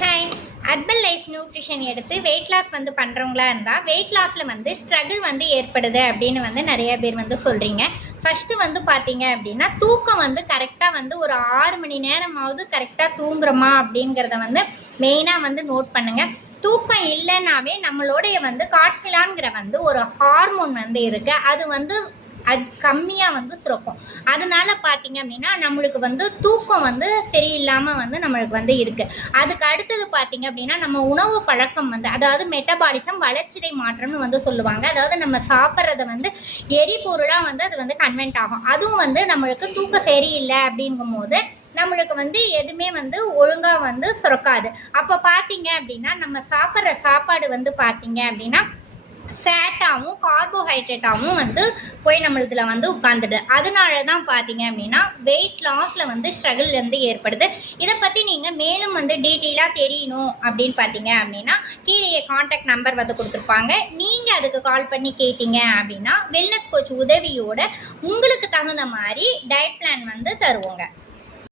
Hi, urban life nutrition எடுத்து weight loss பண்ணுறவங்களா இருந்தால் wait லாஸில் struggle ஏற்படுது அப்படின்னு நிறைய பேர் சொல்கிறீங்க. ஃபஸ்ட்டு பார்த்தீங்க அப்படின்னா தூக்கம் கரெக்டாக ஒரு 6 மணி நேரமாவது கரெக்டாக தூங்குறோமா அப்படிங்கிறத மெயினாக நோட் பண்ணுங்கள். தூக்கம் இல்லைன்னாவே நம்மளுடைய கார்டிசால்ங்கிற ஒரு ஹார்மோன் இருக்குது. அது கம்மியாக சுரக்கும். அதனால பார்த்தீங்க அப்படின்னா நம்மளுக்கு தூக்கம் சரியில்லாமல் நம்மளுக்கு இருக்குது. அதுக்கு அடுத்தது பார்த்தீங்க அப்படின்னா நம்ம உணவு பழக்கம் அதாவது மெட்டபாலிசம் வளர்ச்சிதை மாற்றம்னு சொல்லுவாங்க. அதாவது நம்ம சாப்பிட்றத எரிபொருளாக அது கன்வெர்ட் ஆகும். அதுவும் நம்மளுக்கு தூக்கம் சரியில்லை அப்படிங்கும்போது நம்மளுக்கு எதுவுமே ஒழுங்காக சுரக்காது. அப்போ பார்த்தீங்க அப்படின்னா நம்ம சாப்பிட்ற சாப்பாடு பார்த்தீங்க அப்படின்னா ஃபேட்டாகவும் கார்போஹைட்ரேட்டாகவும் போய் நம்மளதில் உட்காந்துடுது. அதனால தான் பார்த்தீங்க அப்படின்னா வெயிட் லாஸில் ஸ்ட்ரகிள் ஏற்படுது. இதை பற்றி நீங்கள் மேலும் டீட்டெயிலாக தெரியணும் அப்படின்னு பார்த்தீங்க அப்படின்னா கீழே கான்டாக்ட் நம்பர் கொடுத்துருப்பாங்க. நீங்கள் அதுக்கு கால் பண்ணி கேட்டீங்க அப்படின்னா வெல்னஸ் கோச் உதவியோட உங்களுக்கு தகுந்த மாதிரி டயட் பிளான் தருவோங்க.